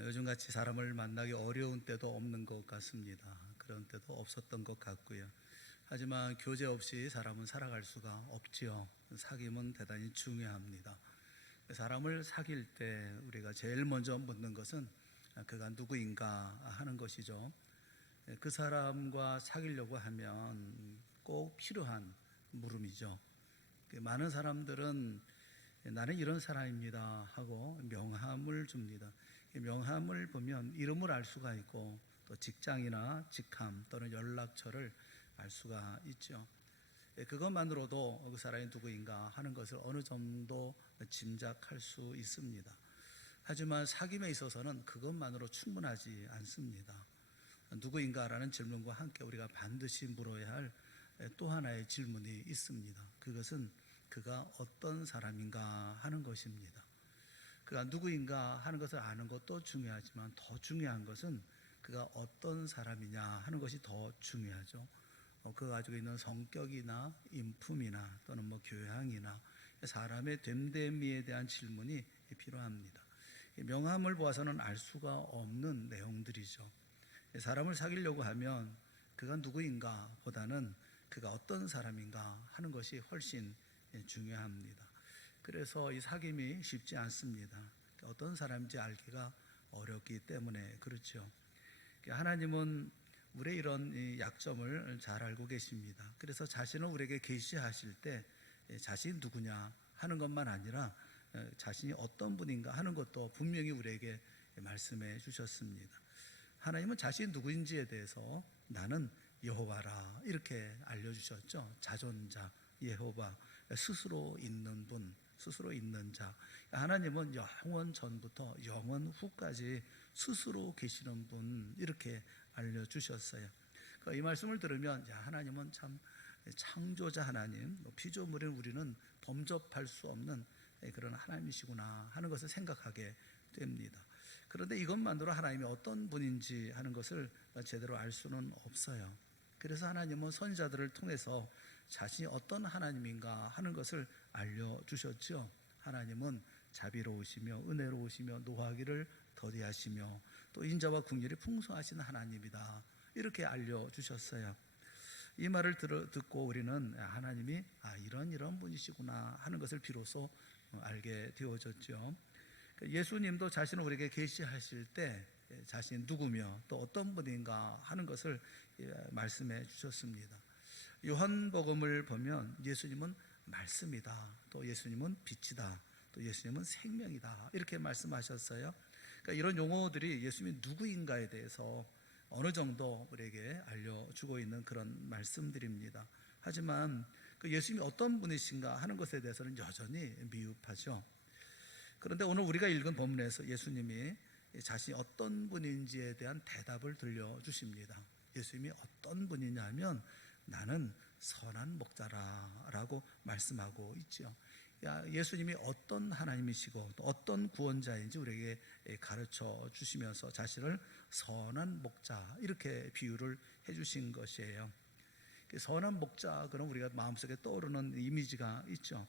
요즘같이 사람을 만나기 어려운 때도 없는 것 같습니다. 그런 때도 없었던 것 같고요. 하지만 교제 없이 사람은 살아갈 수가 없지요. 사귐은 대단히 중요합니다. 사람을 사귈 때 우리가 제일 먼저 묻는 것은 그가 누구인가 하는 것이죠. 그 사람과 사귀려고 하면 꼭 필요한 물음이죠. 많은 사람들은 나는 이런 사람입니다 하고 명함을 줍니다. 명함을 보면 이름을 알 수가 있고 또 직장이나 직함 또는 연락처를 알 수가 있죠. 그것만으로도 그 사람이 누구인가 하는 것을 어느 정도 짐작할 수 있습니다. 하지만 사귐에 있어서는 그것만으로 충분하지 않습니다. 누구인가라는 질문과 함께 우리가 반드시 물어야 할 또 하나의 질문이 있습니다. 그것은 그가 어떤 사람인가 하는 것입니다. 그가 누구인가 하는 것을 아는 것도 중요하지만 더 중요한 것은 그가 어떤 사람이냐 하는 것이 더 중요하죠. 그가 가지고 있는 성격이나 인품이나 또는 교양이나 사람의 됨됨이에 대한 질문이 필요합니다. 명함을 보아서는 알 수가 없는 내용들이죠. 사람을 사귀려고 하면 그가 누구인가 보다는 그가 어떤 사람인가 하는 것이 훨씬 중요합니다. 그래서 이 사귐이 쉽지 않습니다. 어떤 사람인지 알기가 어렵기 때문에 그렇죠. 하나님은 우리의 이런 약점을 잘 알고 계십니다. 그래서 자신을 우리에게 계시하실 때 자신이 누구냐 하는 것만 아니라 자신이 어떤 분인가 하는 것도 분명히 우리에게 말씀해 주셨습니다. 하나님은 자신이 누구인지에 대해서 나는 여호와라 이렇게 알려주셨죠. 자존자 여호와, 스스로 있는 분, 스스로 있는 자. 하나님은 영원 전부터 영원 후까지 스스로 계시는 분 이렇게 알려주셨어요. 이 말씀을 들으면 하나님은 참 창조자 하나님, 피조물인 우리는 범접할 수 없는 그런 하나님이시구나 하는 것을 생각하게 됩니다. 그런데 이것만으로 하나님이 어떤 분인지 하는 것을 제대로 알 수는 없어요. 그래서 하나님은 선지자들을 통해서 자신이 어떤 하나님인가 하는 것을 알려주셨죠. 하나님은 자비로우시며 은혜로우시며 노하기를 더디하시며 또 인자와 긍휼이 풍성하신 하나님이다 이렇게 알려주셨어요. 이 말을 듣고 우리는 하나님이 이런 분이시구나 하는 것을 비로소 알게 되어졌죠. 예수님도 자신을 우리에게 계시하실 때 자신이 누구며 또 어떤 분인가 하는 것을 말씀해 주셨습니다. 요한복음을 보면 예수님은 말씀이다, 또 예수님은 빛이다, 또 예수님은 생명이다 이렇게 말씀하셨어요. 그러니까 이런 용어들이 예수님이 누구인가에 대해서 어느 정도 우리에게 알려주고 있는 그런 말씀들입니다. 하지만 그 예수님이 어떤 분이신가 하는 것에 대해서는 여전히 미흡하죠. 그런데 오늘 우리가 읽은 본문에서 예수님이 자신이 어떤 분인지에 대한 대답을 들려주십니다. 예수님이 어떤 분이냐면 나는 선한 목자라고 말씀하고 있죠. 예수님이 어떤 하나님이시고 또 어떤 구원자인지 우리에게 가르쳐 주시면서 자신을 선한 목자 이렇게 비유를 해주신 것이에요. 선한 목자 그럼 우리가 마음속에 떠오르는 이미지가 있죠.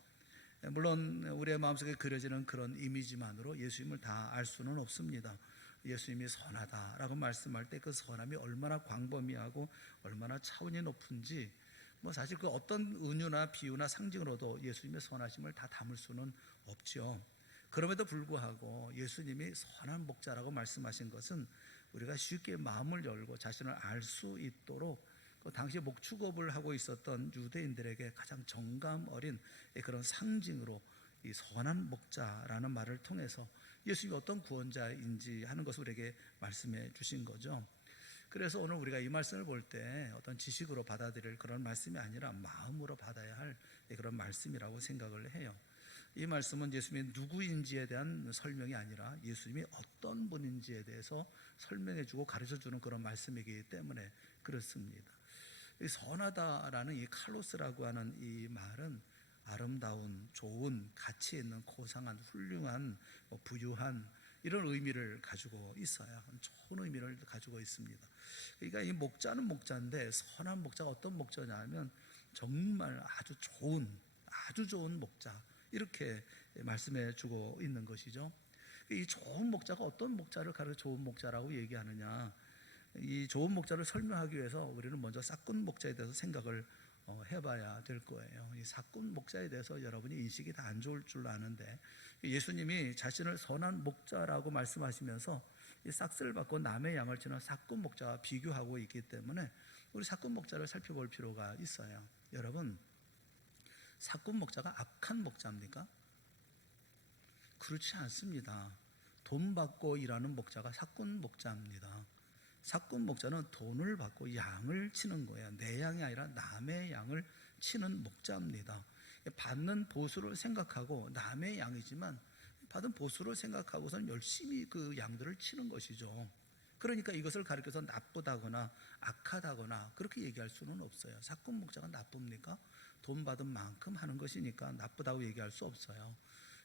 물론 우리의 마음속에 그려지는 그런 이미지만으로 예수님을 다 알 수는 없습니다. 예수님이 선하다라고 말씀할 때 그 선함이 얼마나 광범위하고 얼마나 차원이 높은지 사실 그 어떤 은유나 비유나 상징으로도 예수님의 선하심을 다 담을 수는 없죠. 그럼에도 불구하고 예수님이 선한 목자라고 말씀하신 것은 우리가 쉽게 마음을 열고 자신을 알 수 있도록 당시 목축업을 하고 있었던 유대인들에게 가장 정감 어린 그런 상징으로 이 선한 목자라는 말을 통해서 예수님이 어떤 구원자인지 하는 것을 우리에게 말씀해 주신 거죠. 그래서 오늘 우리가 이 말씀을 볼 때 어떤 지식으로 받아들일 그런 말씀이 아니라 마음으로 받아야 할 그런 말씀이라고 생각을 해요. 이 말씀은 예수님이 누구인지에 대한 설명이 아니라 예수님이 어떤 분인지에 대해서 설명해 주고 가르쳐 주는 그런 말씀이기 때문에 그렇습니다. 이 선하다라는 이 칼로스라고 하는 이 말은 아름다운, 좋은, 가치 있는, 고상한, 훌륭한, 부유한 이런 의미를 가지고 있어요. 좋은 의미를 가지고 있습니다. 그러니까 이 목자는 목자인데 선한 목자가 어떤 목자냐면 정말 아주 좋은 목자 이렇게 말씀해 주고 있는 것이죠. 이 좋은 목자가 어떤 목자를 가르쳐 좋은 목자라고 얘기하느냐, 이 좋은 목자를 설명하기 위해서 우리는 먼저 싹군 목자에 대해서 생각을 해봐야 될 거예요. 이 싹군 목자에 대해서 여러분이 인식이 다 안 좋을 줄 아는데, 예수님이 자신을 선한 목자라고 말씀하시면서 이 싹스를 받고 남의 양을 치는 싹군 목자와 비교하고 있기 때문에 우리 싹군 목자를 살펴볼 필요가 있어요. 여러분, 싹군 목자가 악한 목자입니까? 그렇지 않습니다. 돈 받고 일하는 목자가 싹군 목자입니다. 삭군 목자는 돈을 받고 양을 치는 거예요. 내 양이 아니라 남의 양을 치는 목자입니다. 받는 보수를 생각하고 남의 양이지만 받은 보수를 생각하고선 열심히 그 양들을 치는 것이죠. 그러니까 이것을 가리켜서 나쁘다거나 악하다거나 그렇게 얘기할 수는 없어요. 삭군 목자가 나쁩니까? 돈 받은 만큼 하는 것이니까 나쁘다고 얘기할 수 없어요.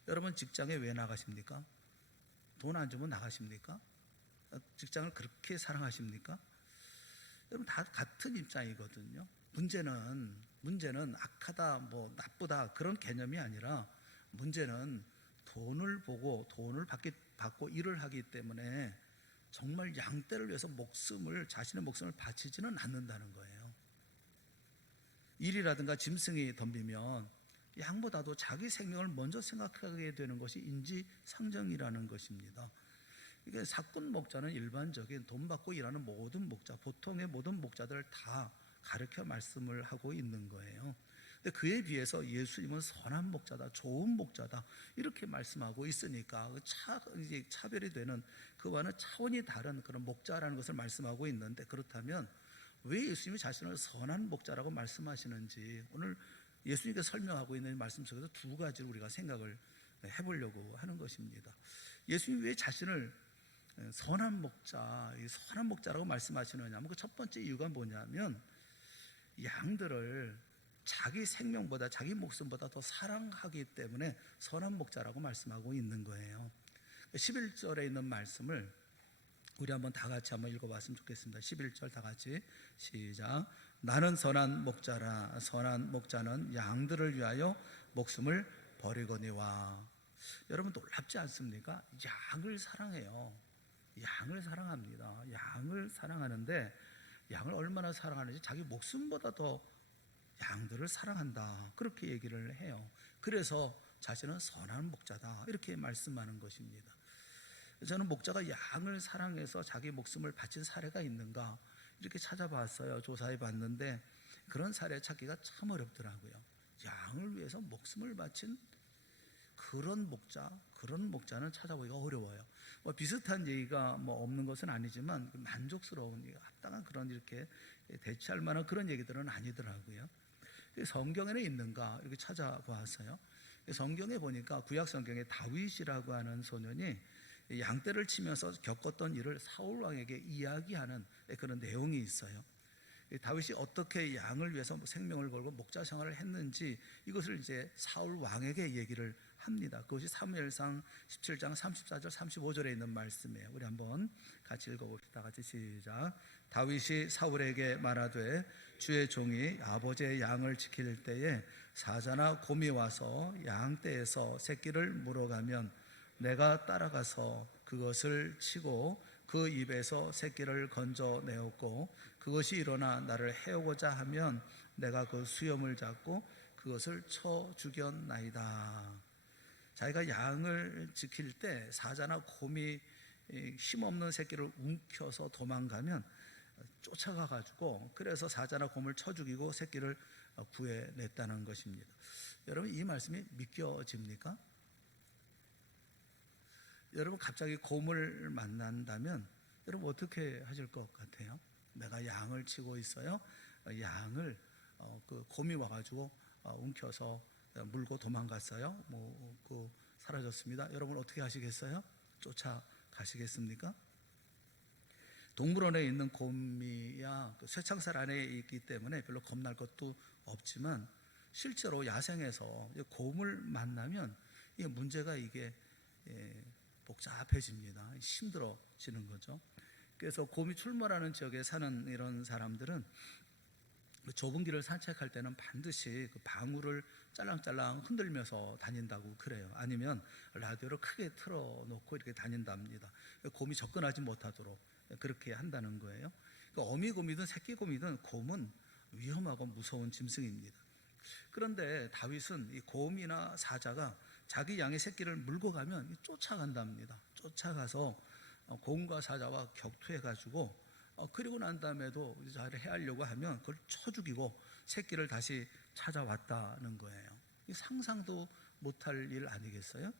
여러분, 직장에 왜 나가십니까? 돈 안 주면 나가십니까? 직장을 그렇게 사랑하십니까? 여러분, 다 같은 입장이거든요. 문제는 악하다, 뭐 나쁘다 그런 개념이 아니라, 문제는 돈을 보고 돈을 받고 일을 하기 때문에 정말 양떼를 위해서 자신의 목숨을 바치지는 않는다는 거예요. 일이라든가 짐승이 덤비면 양보다도 자기 생명을 먼저 생각하게 되는 것이 인지상정이라는 것입니다. 이게 삭군 목자는 일반적인 돈 받고 일하는 모든 목자, 보통의 모든 목자들을 다 가르쳐 말씀을 하고 있는 거예요. 근데 그에 비해서 예수님은 선한 목자다, 좋은 목자다 이렇게 말씀하고 있으니까 이제 차별이 되는, 그와는 차원이 다른 그런 목자라는 것을 말씀하고 있는데, 그렇다면 왜 예수님이 자신을 선한 목자라고 말씀하시는지 오늘 예수님께서 설명하고 있는 말씀 속에서 두 가지를 우리가 생각을 해보려고 하는 것입니다. 예수님이 왜 자신을 선한 목자라고 말씀하시느냐? 그 첫 번째 이유가 뭐냐면, 양들을 자기 생명보다, 자기 목숨보다 더 사랑하기 때문에 선한 목자라고 말씀하고 있는 거예요. 11절에 있는 말씀을 우리 한번 다 같이 한번 읽어봤으면 좋겠습니다. 11절 다 같이 시작. 나는 선한 목자라. 선한 목자는 양들을 위하여 목숨을 버리거니와. 여러분, 놀랍지 않습니까? 양을 사랑해요. 양을 사랑합니다. 양을 사랑하는데, 양을 얼마나 사랑하는지 자기 목숨보다 더 양들을 사랑한다, 그렇게 얘기를 해요. 그래서 자신은 선한 목자다 이렇게 말씀하는 것입니다. 저는 목자가 양을 사랑해서 자기 목숨을 바친 사례가 있는가 이렇게 찾아봤어요. 조사해 봤는데 그런 사례 찾기가 참 어렵더라고요. 양을 위해서 목숨을 바친 그런 목자는 찾아보기가 어려워요. 비슷한 얘기가 없는 것은 아니지만 만족스러운, 합당한 그런 이렇게 대체할 만한 그런 얘기들은 아니더라고요. 성경에는 있는가 이렇게 찾아보았어요. 성경에 보니까 구약 성경에 다윗이라고 하는 소년이 양떼를 치면서 겪었던 일을 사울 왕에게 이야기하는 그런 내용이 있어요. 다윗이 어떻게 양을 위해서 생명을 걸고 목자 생활을 했는지 이것을 이제 사울 왕에게 얘기를 합니다. 그것이 사무엘상 17장 34절 35절에 있는 말씀이에요. 우리 한번 같이 읽어봅시다. 같이 시작. 다윗이 사울에게 말하되 주의 종이 아버지의 양을 지킬 때에 사자나 곰이 와서 양떼에서 새끼를 물어가면 내가 따라가서 그것을 치고 그 입에서 새끼를 건져내었고 그것이 일어나 나를 해오고자 하면 내가 그 수염을 잡고 그것을 쳐 죽였나이다. 자기가 양을 지킬 때 사자나 곰이 힘없는 새끼를 움켜서 도망가면 쫓아가가지고 그래서 사자나 곰을 쳐 죽이고 새끼를 구해냈다는 것입니다. 여러분, 이 말씀이 믿겨집니까? 여러분, 갑자기 곰을 만난다면 여러분 어떻게 하실 것 같아요? 내가 양을 치고 있어요. 양을 그 곰이 와가지고 움켜서 물고 도망갔어요. 사라졌습니다. 여러분 어떻게 하시겠어요? 쫓아가시겠습니까? 동물원에 있는 곰이야 쇠창살 안에 있기 때문에 별로 겁날 것도 없지만 실제로 야생에서 곰을 만나면 이게 문제가 복잡해집니다. 힘들어지는 거죠. 그래서 곰이 출몰하는 지역에 사는 이런 사람들은 좁은 길을 산책할 때는 반드시 그 방울을 짤랑짤랑 흔들면서 다닌다고 그래요. 아니면 라디오를 크게 틀어놓고 이렇게 다닌답니다. 곰이 접근하지 못하도록 그렇게 한다는 거예요. 어미곰이든 새끼곰이든 곰은 위험하고 무서운 짐승입니다. 그런데 다윗은 이 곰이나 사자가 자기 양의 새끼를 물고 가면 쫓아간답니다. 쫓아가서 곰과 사자와 격투해가지고 그리고 난 다음에도 잘 해하려고 하면 그걸 쳐 죽이고 새끼를 다시 찾아왔다는 거예요. 이 상상도 못할 일 아니겠어요?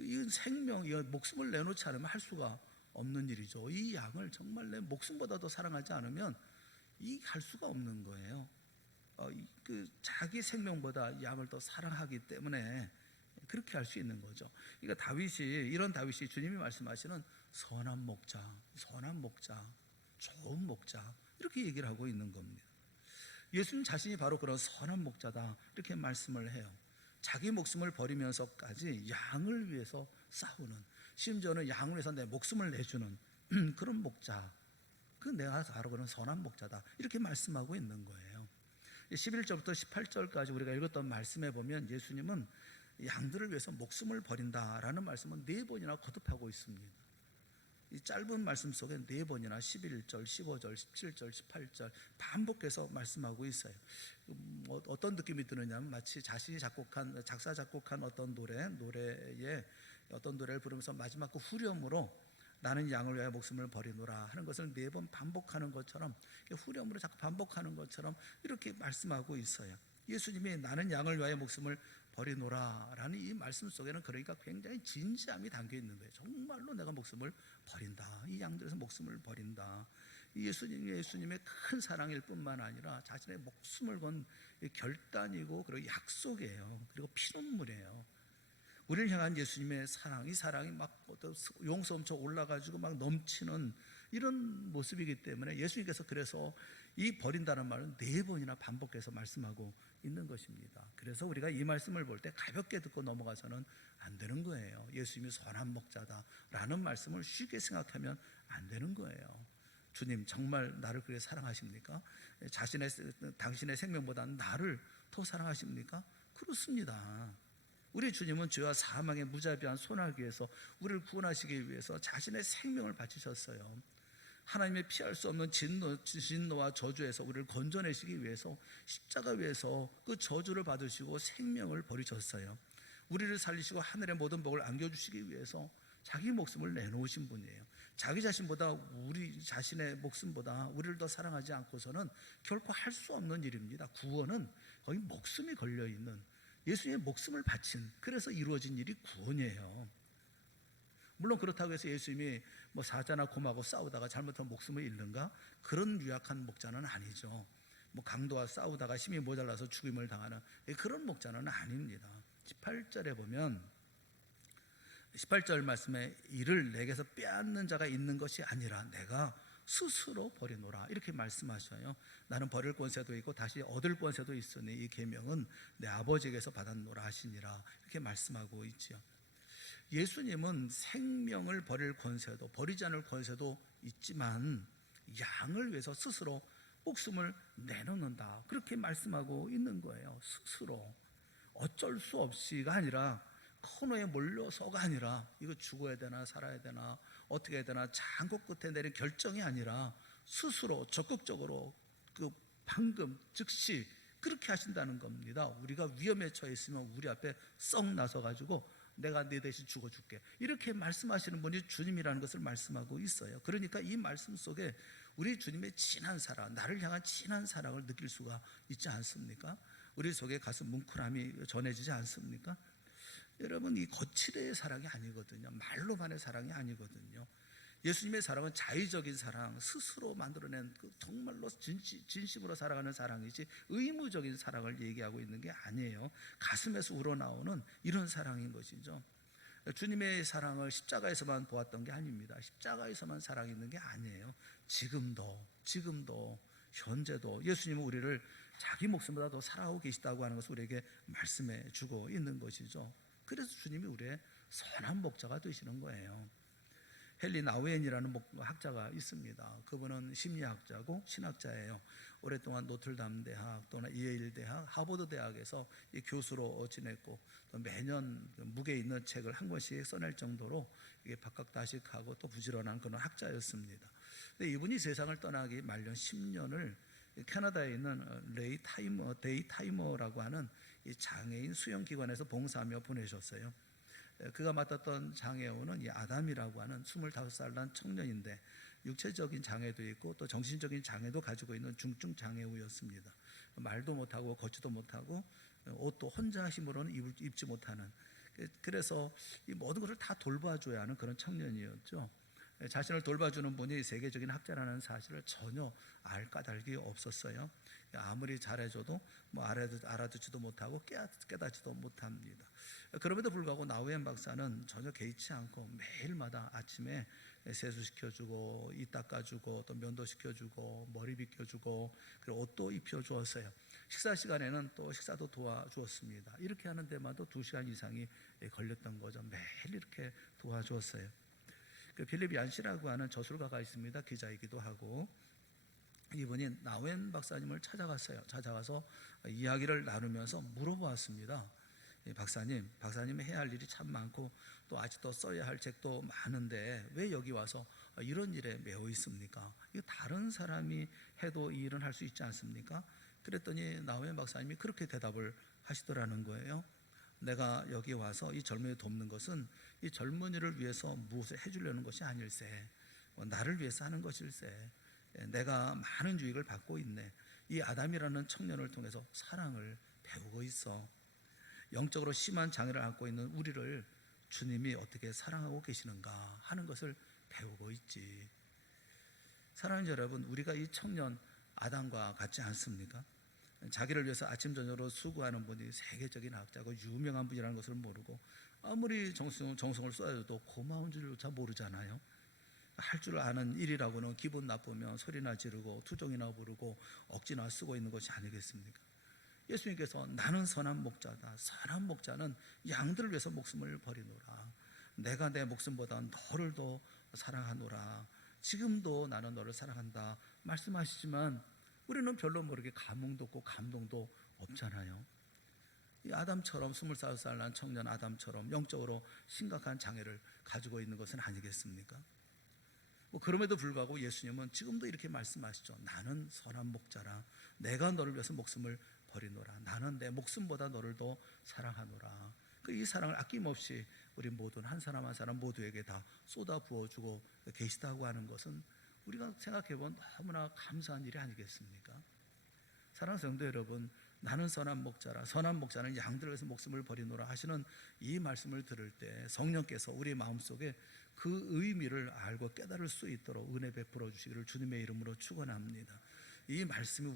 이 생명, 이 목숨을 내놓지 않으면 할 수가 없는 일이죠. 이 양을 정말 내 목숨보다도 사랑하지 않으면 이 할 수가 없는 거예요. 자기 생명보다 양을 더 사랑하기 때문에 그렇게 할 수 있는 거죠. 그러니까 이런 다윗이 주님이 말씀하시는 선한 목자, 좋은 목자 이렇게 얘기를 하고 있는 겁니다. 예수님 자신이 바로 그런 선한 목자다 이렇게 말씀을 해요. 자기 목숨을 버리면서까지 양을 위해서 싸우는, 심지어는 양을 위해서 내 목숨을 내주는 그런 목자, 내가 바로 그런 선한 목자다 이렇게 말씀하고 있는 거예요. 11절부터 18절까지 우리가 읽었던 말씀에 보면 예수님은 양들을 위해서 목숨을 버린다라는 말씀은 4번이나 거듭하고 있습니다. 이 짧은 말씀 속에 4번이나 11절, 15절, 17절, 18절 반복해서 말씀하고 있어요. 어떤 느낌이 드느냐면 마치 자신이 작사 작곡한 어떤 노래에 어떤 노래를 부르면서 마지막 그 후렴으로 나는 양을 위하여 목숨을 버리노라 하는 것을 4번 반복하는 것처럼, 후렴으로 자꾸 반복하는 것처럼 이렇게 말씀하고 있어요. 예수님이 나는 양을 위하여 목숨을 버리노라 라는 이 말씀 속에는 그러니까 굉장히 진지함이 담겨 있는 거예요. 정말로 내가 목숨을 버린다, 이 양들에서 목숨을 버린다. 예수님의 큰 사랑일 뿐만 아니라 자신의 목숨을 건 결단이고 그리고 약속이에요. 그리고 피눈물이에요. 우리를 향한 예수님의 사랑, 이 사랑이 막 용서 엄청 올라가지고 막 넘치는 이런 모습이기 때문에 예수님께서 그래서 이 버린다는 말은 4번이나 반복해서 말씀하고 있는 것입니다. 그래서 우리가 이 말씀을 볼 때 가볍게 듣고 넘어가서는 안 되는 거예요. 예수님이 선한 목자다라는 말씀을 쉽게 생각하면 안 되는 거예요. 주님 정말 나를 그렇게 사랑하십니까? 당신의 생명보다 나를 더 사랑하십니까? 그렇습니다. 우리 주님은 죄와 사망의 무자비한 소나기에서 우리를 구원하시기 위해서 자신의 생명을 바치셨어요. 하나님의 피할 수 없는 진노와 저주에서 우리를 건져내시기 위해서 십자가 위에서 그 저주를 받으시고 생명을 버리셨어요. 우리를 살리시고 하늘의 모든 복을 안겨주시기 위해서 자기 목숨을 내놓으신 분이에요. 자기 자신보다 우리 자신의 목숨보다 우리를 더 사랑하지 않고서는 결코 할 수 없는 일입니다. 구원은 거의 목숨이 걸려있는, 예수님의 목숨을 바친, 그래서 이루어진 일이 구원이에요. 물론 그렇다고 해서 예수님이 사자나 곰하고 싸우다가 잘못하면 목숨을 잃는가? 그런 유약한 목자는 아니죠. 강도와 싸우다가 힘이 모자라서 죽임을 당하는 그런 목자는 아닙니다. 18절에 보면 18절 말씀에 이를 내게서 빼앗는 자가 있는 것이 아니라 내가 스스로 버리노라 이렇게 말씀하셔요. 나는 버릴 권세도 있고 다시 얻을 권세도 있으니 이 계명은 내 아버지에게서 받았노라 하시니라 이렇게 말씀하고 있지요. 예수님은 생명을 버릴 권세도, 버리지 않을 권세도 있지만 양을 위해서 스스로 목숨을 내놓는다 그렇게 말씀하고 있는 거예요. 스스로 어쩔 수 없이가 아니라, 코너에 몰려서가 아니라, 이거 죽어야 되나 살아야 되나 어떻게 해야 되나 장고 끝에 내린 결정이 아니라 스스로 적극적으로 방금 즉시 그렇게 하신다는 겁니다. 우리가 위험에 처해 있으면 우리 앞에 썩 나서 가지고 내가 네 대신 죽어줄게 이렇게 말씀하시는 분이 주님이라는 것을 말씀하고 있어요. 그러니까 이 말씀 속에 우리 주님의 진한 사랑, 나를 향한 진한 사랑을 느낄 수가 있지 않습니까? 우리 속에 가슴 뭉클함이 전해지지 않습니까? 여러분, 이 거칠의 사랑이 아니거든요. 말로만의 사랑이 아니거든요. 예수님의 사랑은 자의적인 사랑, 스스로 만들어낸 정말로 진심으로 사랑하는 사랑이지 의무적인 사랑을 얘기하고 있는 게 아니에요. 가슴에서 우러나오는 이런 사랑인 것이죠. 주님의 사랑을 십자가에서만 보았던 게 아닙니다. 십자가에서만 사랑이 있는 게 아니에요. 지금도 현재도 예수님은 우리를 자기 목숨보다 더 사랑하고 계시다고 하는 것을 우리에게 말씀해 주고 있는 것이죠. 그래서 주님이 우리의 선한 목자가 되시는 거예요. 헨리 나우엔이라는 학자가 있습니다. 그분은 심리학자고 신학자예요. 오랫동안 노틀담 대학 또는 이에일 대학, 하버드 대학에서 이 교수로 지냈고 또 매년 무게 있는 책을 한 권씩 써낼 정도로 이게 박학다식하고 또 부지런한 그런 학자였습니다. 근데 이분이 세상을 떠나기 말년 10년을 캐나다에 있는 데이 타이머라고 하는 이 장애인 수용기관에서 봉사하며 보내셨어요. 그가 맡았던 장애우는 이 아담이라고 하는 25살 난 청년인데 육체적인 장애도 있고 또 정신적인 장애도 가지고 있는 중증 장애우였습니다. 말도 못하고 걷지도 못하고 옷도 혼자 힘으로는 입지 못하는, 그래서 이 모든 것을 다 돌봐줘야 하는 그런 청년이었죠. 자신을 돌봐주는 분이 세계적인 학자라는 사실을 전혀 알 까닭이 없었어요. 아무리 잘해줘도 뭐 알아듣지도 못하고 깨닫지도 못합니다. 그럼에도 불구하고 나우엔 박사는 전혀 개의치 않고 매일마다 아침에 세수시켜주고 이 닦아주고 또 면도 시켜주고 머리 빗겨주고 그리고 옷도 입혀주었어요. 식사 시간에는 또 식사도 도와주었습니다. 이렇게 하는 데마다 2시간 이상이 걸렸던 거죠. 매일 이렇게 도와주었어요. 그 필립 얀시라고 하는 저술가가 있습니다. 기자이기도 하고, 이분이 나우엔 박사님을 찾아가서 이야기를 나누면서 물어보았습니다. 박사님 해야 할 일이 참 많고 또 아직도 써야 할 책도 많은데 왜 여기 와서 이런 일에 매여 있습니까? 이거 다른 사람이 해도 이 일은 할 수 있지 않습니까? 그랬더니 나우엔 박사님이 그렇게 대답을 하시더라는 거예요. 내가 여기 와서 이 젊은이를 돕는 것은 이 젊은이를 위해서 무엇을 해주려는 것이 아닐세, 나를 위해서 하는 것일세. 내가 많은 유익을 받고 있네. 이 아담이라는 청년을 통해서 사랑을 배우고 있어. 영적으로 심한 장애를 안고 있는 우리를 주님이 어떻게 사랑하고 계시는가 하는 것을 배우고 있지. 사랑하는 여러분, 우리가 이 청년 아담과 같지 않습니까? 자기를 위해서 아침 저녁으로 수고하는 분이 세계적인 학자고 유명한 분이라는 것을 모르고 아무리 정성을 쏟아줘도 고마운 줄조차 모르잖아요. 할 줄 아는 일이라고는 기분 나쁘면 소리나 지르고 투정이나 부르고 억지나 쓰고 있는 것이 아니겠습니까? 예수님께서 나는 선한 목자다. 선한 목자는 양들을 위해서 목숨을 버리노라. 내가 내 목숨보다 너를 더 사랑하노라. 지금도 나는 너를 사랑한다 말씀하시지만 우리는 별로 모르게 감흥도 없고 감동도 없잖아요. 이 아담처럼 25살 난 청년 아담처럼 영적으로 심각한 장애를 가지고 있는 것은 아니겠습니까? 그럼에도 불구하고 예수님은 지금도 이렇게 말씀하시죠. 나는 선한 목자라. 내가 너를 위해서 목숨을 버리노라. 나는 내 목숨보다 너를 더 사랑하노라. 이 사랑을 아낌없이 우리 모든 한 사람 한 사람 모두에게 다 쏟아 부어주고 계시다고 하는 것은 우리가 생각해보면 너무나 감사한 일이 아니겠습니까? 사랑하는 성도 여러분, 나는 선한 목자라. 선한 목자는 양들을 위해서 목숨을 버리노라 하시는 이 말씀을 들을 때 성령께서 우리 마음속에 그 의미를 알고 깨달을 수 있도록 은혜 베풀어 주시기를 주님의 이름으로 축원합니다. 이 말씀이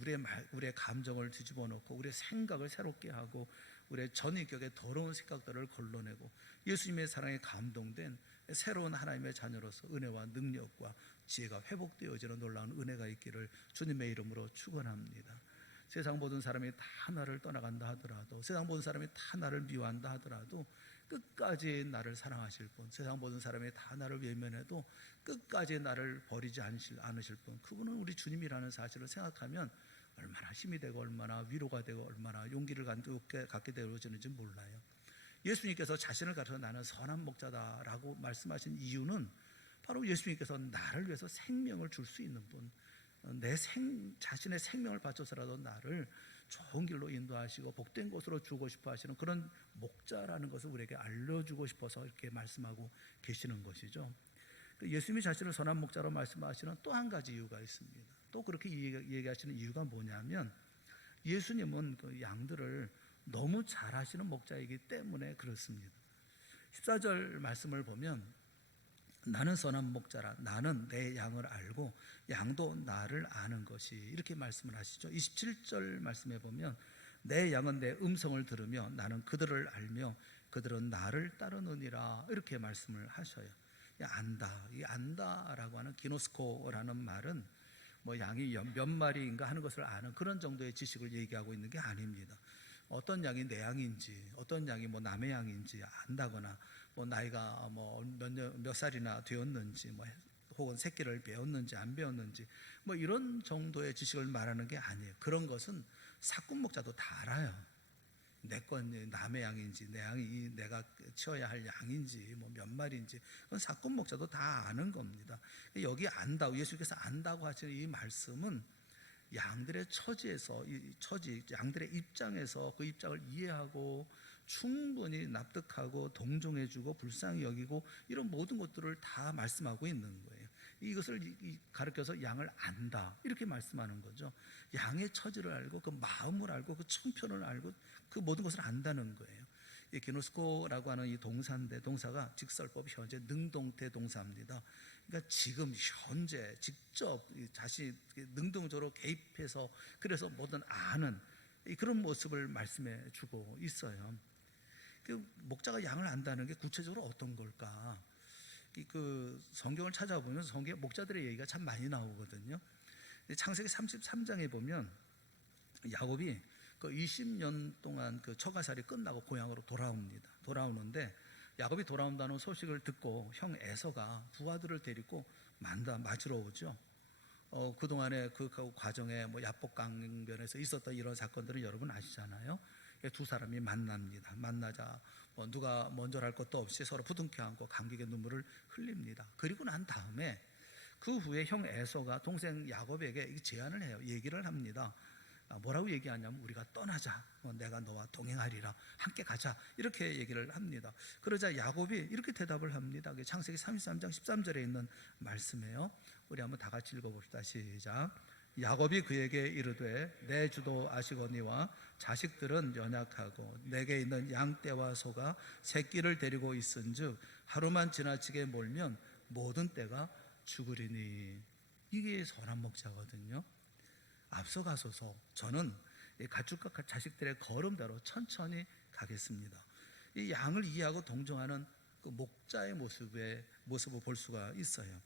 우리의 감정을 뒤집어 놓고 우리의 생각을 새롭게 하고 우리의 전인격의 더러운 생각들을 걸러내고 예수님의 사랑에 감동된 새로운 하나님의 자녀로서 은혜와 능력과 지혜가 회복되어지는 놀라운 은혜가 있기를 주님의 이름으로 축원합니다. 세상 모든 사람이 다 나를 떠나간다 하더라도, 세상 모든 사람이 다 나를 미워한다 하더라도 끝까지 나를 사랑하실 분, 세상 모든 사람이 다 나를 외면해도 끝까지 나를 버리지 않으실 분, 그분은 우리 주님이라는 사실을 생각하면 얼마나 힘이 되고 얼마나 위로가 되고 얼마나 용기를 갖게 되어지는지 몰라요. 예수님께서 자신을 가르쳐 나는 선한 목자다라고 말씀하신 이유는 바로 예수님께서 나를 위해서 생명을 줄 수 있는 분, 자신의 생명을 바쳐서라도 나를 좋은 길로 인도하시고 복된 곳으로 주고 싶어 하시는 그런 목자라는 것을 우리에게 알려주고 싶어서 이렇게 말씀하고 계시는 것이죠. 예수님이 자신을 선한 목자로 말씀하시는 또 한 가지 이유가 있습니다. 또 그렇게 얘기하시는 이유가 뭐냐면 예수님은 그 양들을 너무 잘 하시는 목자이기 때문에 그렇습니다. 14절 말씀을 보면 나는 선한 목자라. 나는 내 양을 알고 양도 나를 아는 것이, 이렇게 말씀을 하시죠. 27절 말씀에 보면 내 양은 내 음성을 들으며 나는 그들을 알며 그들은 나를 따르느니라, 이렇게 말씀을 하셔요. 안다, 이 안다라고 하는 기노스코라는 말은 뭐 양이 몇 마리인가 하는 것을 아는 그런 정도의 지식을 얘기하고 있는 게 아닙니다. 어떤 양이 내 양인지 어떤 양이 뭐 남의 양인지 안다거나 뭐 나이가 몇 살이나 되었는지, 혹은 새끼를 배웠는지 안 배웠는지, 이런 정도의 지식을 말하는 게 아니에요. 그런 것은 사꾼 목자도 다 알아요. 내 건 남의 양인지 내 양이 내가 치어야 할 양인지 몇 마리인지, 그건 사꾼 목자도 다 아는 겁니다. 여기 안다고, 예수께서 안다고 하시는 이 말씀은 양들의 처지에서, 이 처지, 양들의 입장에서 그 입장을 이해하고 충분히 납득하고 동정해주고 불쌍히 여기고, 이런 모든 것들을 다 말씀하고 있는 거예요. 이것을 가르쳐서 양을 안다, 이렇게 말씀하는 거죠. 양의 처지를 알고 그 마음을 알고 그 청편을 알고 그 모든 것을 안다는 거예요. 이 기노스코라고 하는 이 동사인데, 동사가 직설법 현재 능동태 동사입니다. 그러니까 지금 현재 직접 자신 능동적으로 개입해서, 그래서 뭐든 아는 그런 모습을 말씀해 주고 있어요. 그 목자가 양을 안다는 게 구체적으로 어떤 걸까? 그 성경을 찾아보면 성경에 목자들의 얘기가 참 많이 나오거든요. 창세기 33장에 보면 야곱이 그 20년 동안 그 처가살이 끝나고 고향으로 돌아옵니다. 돌아오는데 야곱이 돌아온다는 소식을 듣고 형 에서가 두 아들을 데리고 맞으러 오죠. 그동안에 그 과정에 야복 강변에서 있었던 이런 사건들은 여러분 아시잖아요. 두 사람이 만납니다. 만나자 누가 먼저랄 것도 없이 서로 부둥켜 안고 감격의 눈물을 흘립니다. 그리고 난 다음에 그 후에 형 에서가 동생 야곱에게 제안을 해요. 얘기를 합니다. 뭐라고 얘기하냐면 우리가 떠나자, 내가 너와 동행하리라, 함께 가자, 이렇게 얘기를 합니다. 그러자 야곱이 이렇게 대답을 합니다. 창세기 33장 13절에 있는 말씀이에요. 우리 한번 다 같이 읽어봅시다. 시작. 야곱이 그에게 이르되 내 주도 아시거니와 자식들은 연약하고 내게 있는 양떼와 소가 새끼를 데리고 있은즉 하루만 지나치게 몰면 모든 떼가 죽으리니. 이게 선한 목자거든요. 앞서가소서 저는 가축과 자식들의 걸음대로 천천히 가겠습니다. 이 양을 이해하고 동정하는 그 목자의 모습을 볼 수가 있어요.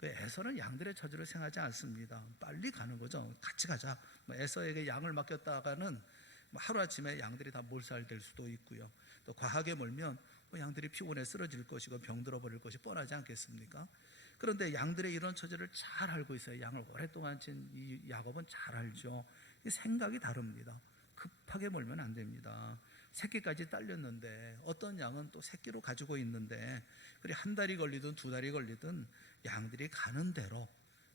에서는 양들의 처지를 생각하지 않습니다. 빨리 가는 거죠. 같이 가자. 에서에게 양을 맡겼다가는 하루아침에 양들이 다 몰살될 수도 있고요. 또 과하게 몰면 양들이 피곤해 쓰러질 것이고 병들어 버릴 것이 뻔하지 않겠습니까? 그런데 양들의 이런 처지를 잘 알고 있어요. 양을 오랫동안 친 이 야곱은 잘 알죠. 생각이 다릅니다. 급하게 몰면 안 됩니다. 새끼까지 딸렸는데 어떤 양은 또 새끼로 가지고 있는데, 그래 한 달이 걸리든 두 달이 걸리든 양들이 가는 대로,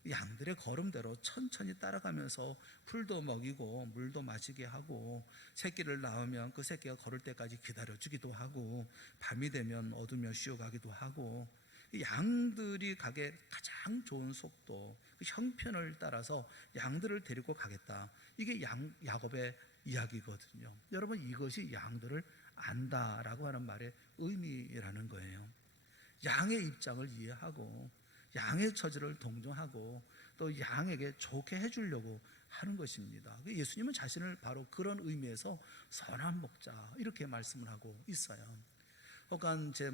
양들의 걸음대로 천천히 따라가면서 풀도 먹이고 물도 마시게 하고, 새끼를 낳으면 그 새끼가 걸을 때까지 기다려주기도 하고, 밤이 되면 얻으며 쉬어가기도 하고, 양들이 가게 가장 좋은 속도, 그 형편을 따라서 양들을 데리고 가겠다. 이게 야곱의 이야기거든요. 여러분, 이것이 양들을 안다라고 하는 말의 의미라는 거예요. 양의 입장을 이해하고 양의 처지를 동정하고 또 양에게 좋게 해주려고 하는 것입니다. 예수님은 자신을 바로 그런 의미에서 선한 목자, 이렇게 말씀을 하고 있어요. 혹은 제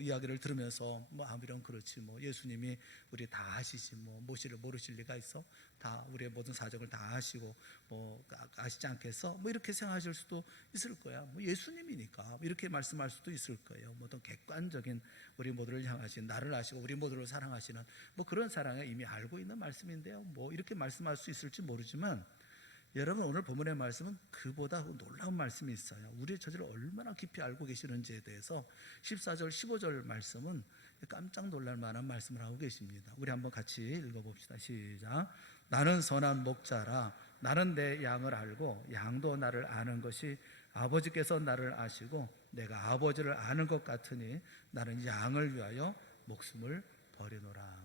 이야기를 들으면서 아무렴 그렇지, 예수님이 우리 다 아시지, 모시를 모르실 리가 있어? 다 우리의 모든 사정을 다 아시고 아시지 않겠어? 이렇게 생각하실 수도 있을 거야. 예수님이니까 이렇게 말씀할 수도 있을 거예요. 어떤 객관적인 우리 모두를 향하신, 나를 아시고 우리 모두를 사랑하시는 그런 사랑을 이미 알고 있는 말씀인데요. 이렇게 말씀할 수 있을지 모르지만, 여러분, 오늘 본문의 말씀은 그보다 놀라운 말씀이 있어요. 우리의 처지를 얼마나 깊이 알고 계시는지에 대해서 14절 15절 말씀은 깜짝 놀랄 만한 말씀을 하고 계십니다. 우리 한번 같이 읽어봅시다. 시작. 나는 선한 목자라. 나는 내 양을 알고 양도 나를 아는 것이 아버지께서 나를 아시고 내가 아버지를 아는 것 같으니 나는 양을 위하여 목숨을 버리노라.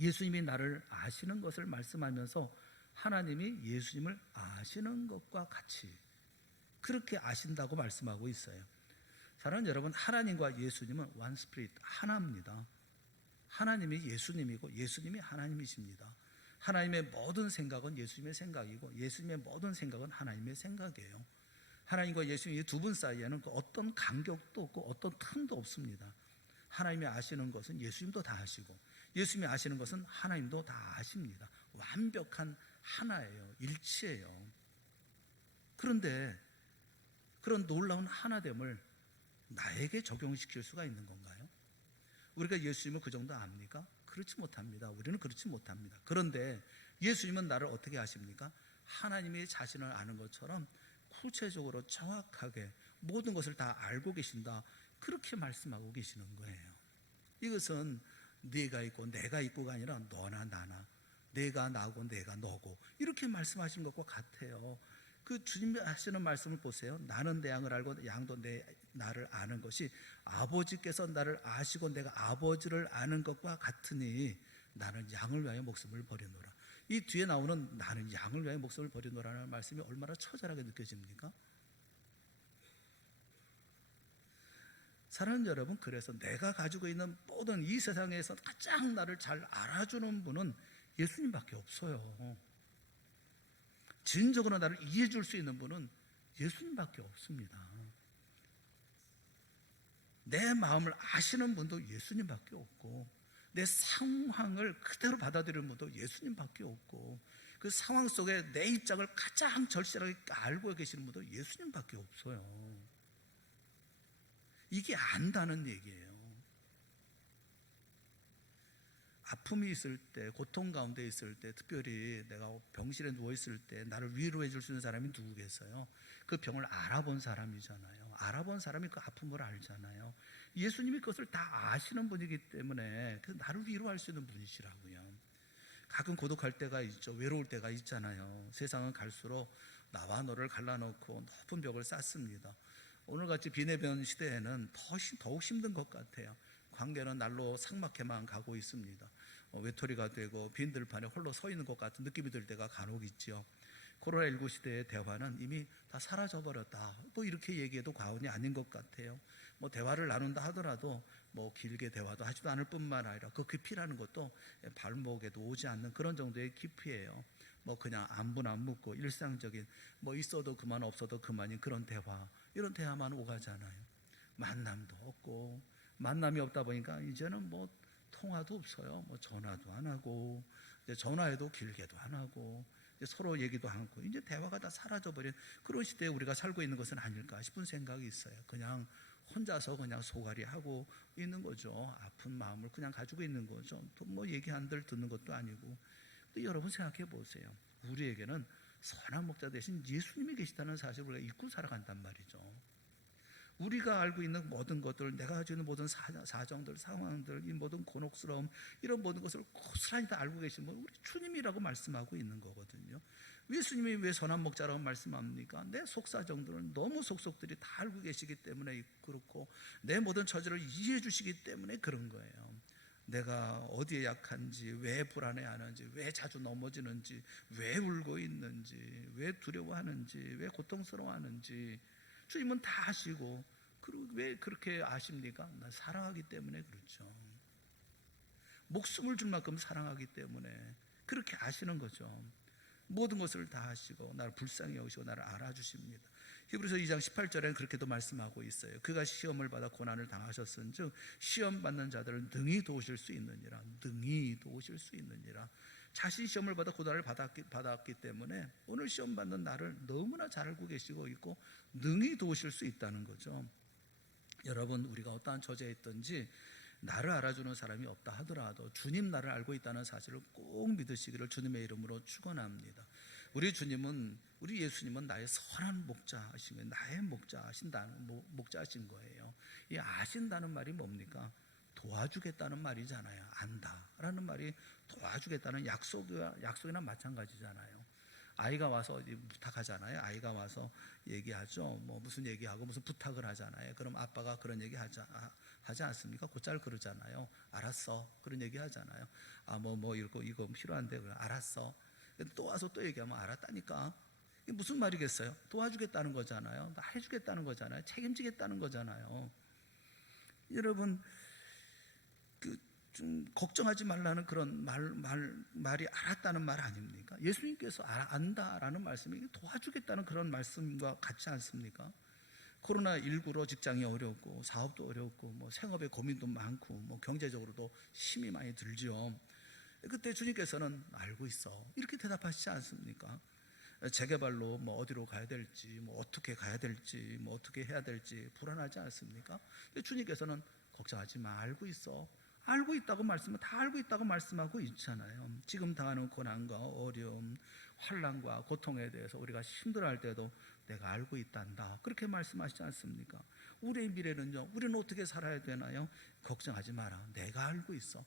예수님이 나를 아시는 것을 말씀하면서 하나님이 예수님을 아시는 것과 같이 그렇게 아신다고 말씀하고 있어요. 사랑하는 여러분, 하나님과 예수님은 one spirit, 하나입니다. 하나님이 예수님이고 예수님이 하나님이십니다. 하나님의 모든 생각은 예수님의 생각이고 예수님의 모든 생각은 하나님의 생각이에요. 하나님과 예수님 이 두 분 사이에는 어떤 간격도 없고 어떤 틈도 없습니다. 하나님이 아시는 것은 예수님도 다 아시고 예수님이 아시는 것은 하나님도 다 아십니다. 완벽한 하나예요. 일치예요. 그런데 그런 놀라운 하나됨을 나에게 적용시킬 수가 있는 건가요? 우리가 예수님을 그 정도 압니까? 그렇지 못합니다. 우리는 그렇지 못합니다. 그런데 예수님은 나를 어떻게 아십니까? 하나님이 자신을 아는 것처럼 구체적으로 정확하게 모든 것을 다 알고 계신다, 그렇게 말씀하고 계시는 거예요. 이것은 네가 있고 내가 있고가 아니라 너나 나나, 내가 나고 내가 너고, 이렇게 말씀하시는 것과 같아요. 그 주님 하시는 말씀을 보세요. 나는 내 양을 알고 양도 나를 아는 것이 아버지께서 나를 아시고 내가 아버지를 아는 것과 같으니 나는 양을 위하여 목숨을 버리노라. 이 뒤에 나오는 나는 양을 위하여 목숨을 버리노라는 말씀이 얼마나 처절하게 느껴집니까? 사랑하는 여러분, 그래서 내가 가지고 있는 모든 이 세상에서 가장 나를 잘 알아주는 분은 예수님밖에 없어요. 진정으로 나를 이해해 줄 수 있는 분은 예수님밖에 없습니다. 내 마음을 아시는 분도 예수님밖에 없고, 내 상황을 그대로 받아들이는 분도 예수님밖에 없고, 그 상황 속에 내 입장을 가장 절실하게 알고 계시는 분도 예수님밖에 없어요. 이게 안다는 얘기예요. 아픔이 있을 때, 고통 가운데 있을 때, 특별히 내가 병실에 누워있을 때 나를 위로해 줄 수 있는 사람이 누구겠어요? 그 병을 알아본 사람이잖아요. 알아본 사람이 그 아픔을 알잖아요. 예수님이 그것을 다 아시는 분이기 때문에 나를 위로할 수 있는 분이시라고요. 가끔 고독할 때가 있죠. 외로울 때가 있잖아요. 세상은 갈수록 나와 너를 갈라놓고 높은 벽을 쌓습니다. 오늘같이 비내변 시대에는 더욱 힘든 것 같아요. 관계는 날로 삭막해만 가고 있습니다. 외톨이가 되고 빈들판에 홀로 서 있는 것 같은 느낌이 들 때가 간혹 있죠. 코로나19 시대의 대화는 이미 다 사라져버렸다, 뭐 이렇게 얘기해도 과언이 아닌 것 같아요. 뭐 대화를 나눈다 하더라도 뭐 길게 대화도 하지도 않을 뿐만 아니라 그 깊이라는 것도 발목에도 오지 않는 그런 정도의 깊이예요. 뭐 그냥 안부나 묻고 일상적인, 뭐 있어도 그만 없어도 그만인 그런 대화, 이런 대화만 오가잖아요. 만남도 없고, 만남이 없다 보니까 이제는 뭐 통화도 없어요. 뭐 전화도 안 하고, 이제 전화해도 길게도 안 하고, 이제 서로 얘기도 않고, 이제 대화가 다 사라져버린 그런 시대에 우리가 살고 있는 것은 아닐까 싶은 생각이 있어요. 그냥 혼자서 그냥 소갈이 하고 있는 거죠. 아픈 마음을 그냥 가지고 있는 거죠. 또 뭐 얘기 한들 듣는 것도 아니고. 또 여러분 생각해 보세요. 우리에게는 선한 목자 대신 예수님이 계시다는 사실을 우리가 잊고 살아간단 말이죠. 우리가 알고 있는 모든 것들, 내가 가지고 있는 모든 사정들, 상황들, 이 모든 곤혹스러움, 이런 모든 것을 고스란히 다 알고 계신 분, 우리 주님이라고 말씀하고 있는 거거든요. 예수님이 왜 선한 목자라고 말씀합니까? 내 속사정들은 너무 속속들이 다 알고 계시기 때문에 그렇고, 내 모든 처지를 이해해 주시기 때문에 그런 거예요. 내가 어디에 약한지, 왜 불안해하는지, 왜 자주 넘어지는지, 왜 울고 있는지, 왜 두려워하는지, 왜 고통스러워하는지 주님은 다 아시고, 그리고 왜 그렇게 아십니까? 나 사랑하기 때문에 그렇죠. 목숨을 줄 만큼 사랑하기 때문에 그렇게 아시는 거죠. 모든 것을 다 아시고 나를 불쌍히 여기시고 나를 알아주십니다. 히브리서 2장 18절에는 그렇게도 말씀하고 있어요. 그가 시험을 받아 고난을 당하셨은즉 시험 받는 자들을 능히 도우실 수 있느니라. 능히 도우실 수 있느니라. 자신 시험을 받아 고난을 받았기 때문에 오늘 시험 받는 나를 너무나 잘 알고 계시고 있고 능히 도우실 수 있다는 거죠. 여러분, 우리가 어떠한 처지에 있든지 나를 알아주는 사람이 없다 하더라도 주님 나를 알고 있다는 사실을 꼭 믿으시기를 주님의 이름으로 축원합니다. 우리 주님은, 우리 예수님은 나의 선한 목자이신 거예요. 나의 목자이신 거예요. 이 아신다는 말이 뭡니까? 도와주겠다는 말이잖아요. 안다라는 말이 도와주겠다는 약속이나 마찬가지잖아요. 아이가 와서 부탁하잖아요. 아이가 와서 얘기하죠. 뭐 무슨 얘기하고 무슨 부탁을 하잖아요. 그럼 아빠가 그런 얘기 하지 않습니까? 곧잘 그러잖아요. 알았어. 그런 얘기 하잖아요. 뭐 이거 필요한데, 그래. 알았어. 또 와서 또 얘기하면 알았다니까. 이게 무슨 말이겠어요? 도와주겠다는 거잖아요. 해주겠다는 거잖아요. 책임지겠다는 거잖아요. 여러분, 좀 걱정하지 말라는 그런 말이 알았다는 말 아닙니까? 예수님께서 안다라는 말씀이 도와주겠다는 그런 말씀과 같지 않습니까? 코로나19로 직장이 어렵고 사업도 어렵고 뭐 생업에 고민도 많고 뭐 경제적으로도 힘이 많이 들죠. 그때 주님께서는 알고 있어, 이렇게 대답하시지 않습니까? 재개발로 뭐 어디로 가야 될지, 뭐 어떻게 가야 될지, 뭐 어떻게 해야 될지 불안하지 않습니까? 근데 주님께서는 걱정하지 마, 알고 있어. 알고 있다고 말씀은 다 알고 있다고 말씀하고 있잖아요. 지금 당하는 고난과 어려움, 환난과 고통에 대해서 우리가 힘들어할 때도 내가 알고 있단다, 그렇게 말씀하시지 않습니까? 우리의 미래는요, 우리는 어떻게 살아야 되나요? 걱정하지 마라, 내가 알고 있어.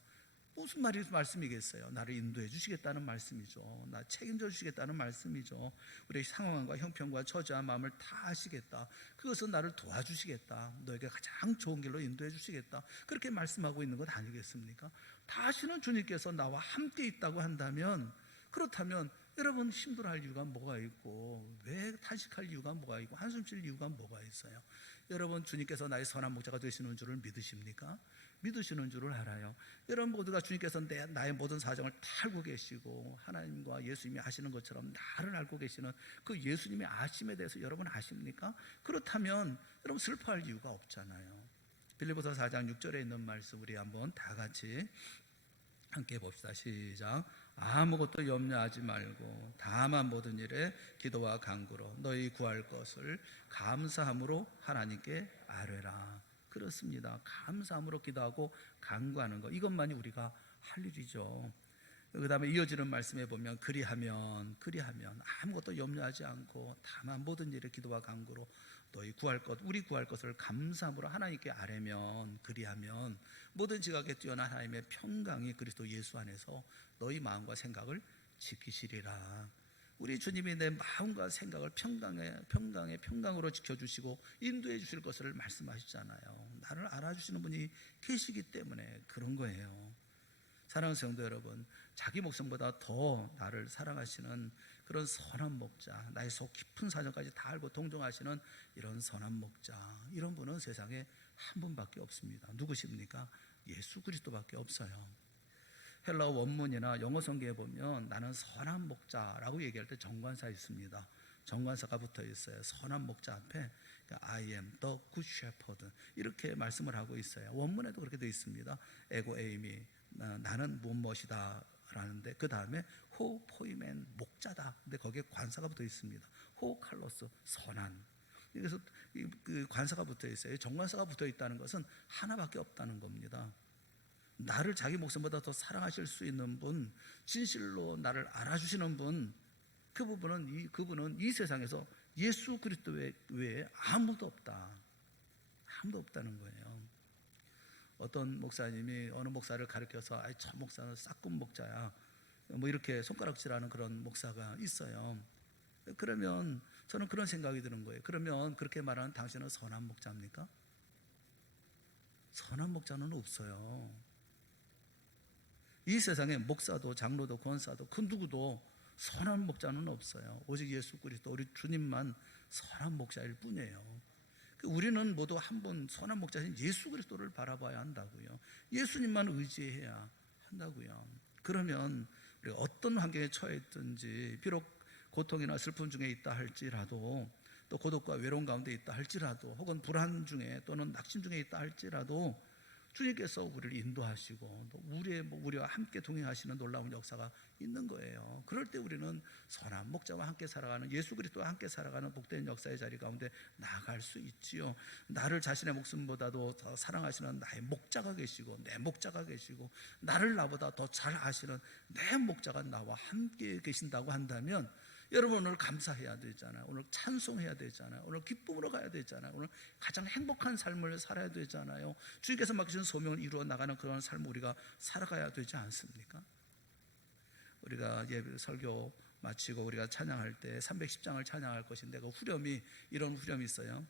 무슨 말씀이겠어요? 나를 인도해 주시겠다는 말씀이죠. 나 책임져 주시겠다는 말씀이죠. 우리의 상황과 형편과 처지와 마음을 다 아시겠다. 그것은 나를 도와주시겠다. 너에게 가장 좋은 길로 인도해 주시겠다. 그렇게 말씀하고 있는 것 아니겠습니까? 다 아시는 주님께서 나와 함께 있다고 한다면, 그렇다면 여러분 힘들어할 이유가 뭐가 있고, 왜 탄식할 이유가 뭐가 있고, 한숨 쉴 이유가 뭐가 있어요? 여러분, 주님께서 나의 선한 목자가 되시는 줄을 믿으십니까? 믿으시는 줄을 알아요. 여러분 모두가 주님께서 나의 모든 사정을 다 알고 계시고, 하나님과 예수님이 아시는 것처럼 나를 알고 계시는 그 예수님의 아심에 대해서 여러분 아십니까? 그렇다면 여러분 슬퍼할 이유가 없잖아요. 빌립보서 4장 6절에 있는 말씀 우리 한번 다 같이 함께 봅시다. 시작. 아무것도 염려하지 말고 다만 모든 일에 기도와 간구로 너희 구할 것을 감사함으로 하나님께 아뢰라. 그렇습니다. 감사함으로 기도하고 간구하는 것, 이것만이 우리가 할 일이죠. 그 다음에 이어지는 말씀에 보면 그리하면 아무것도 염려하지 않고 다만 모든 일에 기도와 간구로 너희 구할 것, 우리 구할 것을 감사함으로 하나님께 아뢰면, 그리하면 모든 지각에 뛰어난 하나님의 평강이 그리스도 예수 안에서 너희 마음과 생각을 지키시리라. 우리 주님이 내 마음과 생각을 평강으로 지켜주시고 인도해 주실 것을 말씀하시잖아요. 나를 알아주시는 분이 계시기 때문에 그런 거예요. 사랑하는 성도 여러분, 자기 목숨보다 더 나를 사랑하시는 그런 선한 목자, 나의 속 깊은 사정까지 다 알고 동정하시는 이런 선한 목자, 이런 분은 세상에 한 분밖에 없습니다. 누구십니까? 예수 그리스도밖에 없어요. 헬라어 원문이나 영어 성경에 보면 나는 선한 목자라고 얘기할 때 정관사 있습니다. 정관사가 붙어 있어요. 선한 목자 앞에 I am the good shepherd 이렇게 말씀을 하고 있어요. 원문에도 그렇게 되어 있습니다. 에고 에이미, 나는 무엇이다 라는데 그 다음에 호 포이멘, 목자다. 근데 거기에 관사가 붙어 있습니다. 호 칼로스, 선한. 그래서 그 관사가 붙어 있어요. 정관사가 붙어 있다는 것은 하나밖에 없다는 겁니다. 나를 자기 목숨보다 더 사랑하실 수 있는 분, 진실로 나를 알아주시는 분, 그분은 이 세상에서 예수 그리스도 외에 아무도 없다. 아무도 없다는 거예요. 어떤 목사님이 어느 목사를 가르쳐서 저 목사는 싹군 목자야, 뭐 이렇게 손가락질하는 그런 목사가 있어요. 그러면 저는 그런 생각이 드는 거예요. 그러면 그렇게 말하는 당신은 선한 목자입니까? 선한 목자는 없어요. 이 세상에 목사도 장로도 권사도 그 누구도 선한 목자는 없어요. 오직 예수 그리스도 우리 주님만 선한 목자일 뿐이에요. 우리는 모두 한 분 선한 목자신 예수 그리스도를 바라봐야 한다고요. 예수님만 의지해야 한다고요. 그러면 우리가 어떤 환경에 처해 있든지, 비록 고통이나 슬픔 중에 있다 할지라도, 또 고독과 외로움 가운데 있다 할지라도, 혹은 불안 중에 또는 낙심 중에 있다 할지라도 주님께서 우리를 인도하시고 또 우리와 함께 동행하시는 놀라운 역사가 있는 거예요. 그럴 때 우리는 선한 목자와 함께 살아가는, 예수 그리스도와 함께 살아가는 복된 역사의 자리 가운데 나아갈 수 있지요. 나를 자신의 목숨보다도 더 사랑하시는 나의 목자가 계시고, 내 목자가 계시고, 나를 나보다 더 잘 아시는 내 목자가 나와 함께 계신다고 한다면, 여러분 오늘 감사해야 되잖아요. 오늘 찬송해야 되잖아요. 오늘 기쁨으로 가야 되잖아요. 오늘 가장 행복한 삶을 살아야 되잖아요. 주님께서 맡기신 소명을 이루어 나가는 그런 삶을 우리가 살아가야 되지 않습니까? 우리가 예배 설교 마치고 우리가 찬양할 때 310장을 찬양할 것인데, 그 후렴이 이런 후렴이 있어요.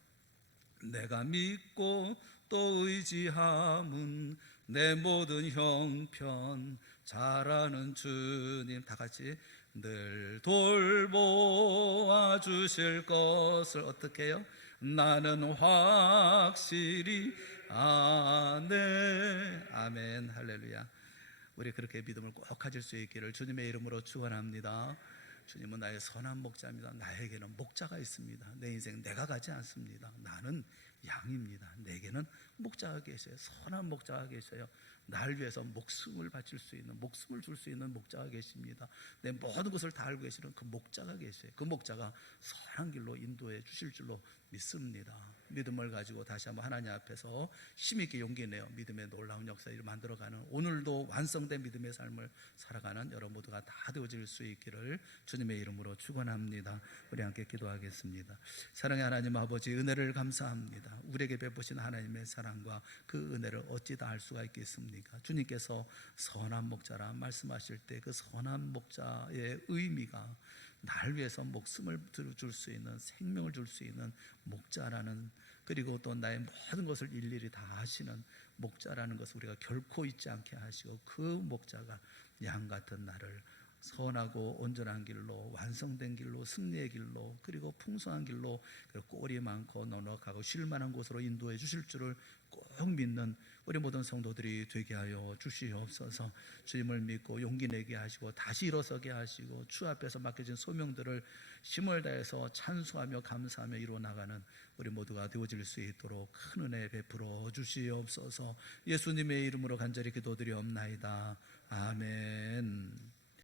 내가 믿고 또 의지함은 내 모든 형편 잘하는 주님, 다 같이 늘 돌보아 주실 것을 어떻게 해요? 나는 확실히 아네. 아멘. 할렐루야. 우리 그렇게 믿음을 꼭 가질 수 있기를 주님의 이름으로 축원합니다. 주님은 나의 선한 목자입니다. 나에게는 목자가 있습니다. 내 인생 내가 가지 않습니다. 나는 양입니다. 내게는 목자가 계셔요. 선한 목자가 계셔요. 날 위해서 목숨을 바칠 수 있는, 목숨을 줄 수 있는 목자가 계십니다. 내 모든 것을 다 알고 계시는 그 목자가 계세요. 그 목자가 선한 길로 인도해 주실 줄로 믿습니다. 믿음을 가지고 다시 한번 하나님 앞에서 힘있게 용기 내어 믿음의 놀라운 역사를 만들어가는, 오늘도 완성된 믿음의 삶을 살아가는 여러분 모두가 다 되어질 수 있기를 주님의 이름으로 축원합니다. 우리 함께 기도하겠습니다. 사랑의 하나님 아버지, 은혜를 감사합니다. 우리에게 베푸신 하나님의 사랑과 그 은혜를 어찌 다 알 수가 있겠습니까? 주님께서 선한 목자라 말씀하실 때 그 선한 목자의 의미가 날 위해서 목숨을 줄 수 있는, 생명을 줄 수 있는 목자라는, 그리고 또 나의 모든 것을 일일이 다 하시는 목자라는 것을 우리가 결코 잊지 않게 하시고, 그 목자가 양 같은 나를 선하고 온전한 길로, 완성된 길로, 승리의 길로, 그리고 풍성한 길로, 그리고 꼴이 많고 넉넉하고 쉴만한 곳으로 인도해 주실 줄을 꼭 믿는 우리 모든 성도들이 되게 하여 주시옵소서. 주님을 믿고 용기 내게 하시고 다시 일어서게 하시고 주 앞에서 맡겨진 소명들을 힘을 다해서 찬송하며 감사하며 이루어나가는 우리 모두가 되어질 수 있도록 큰 은혜 베풀어 주시옵소서. 예수님의 이름으로 간절히 기도드리옵나이다. 아멘.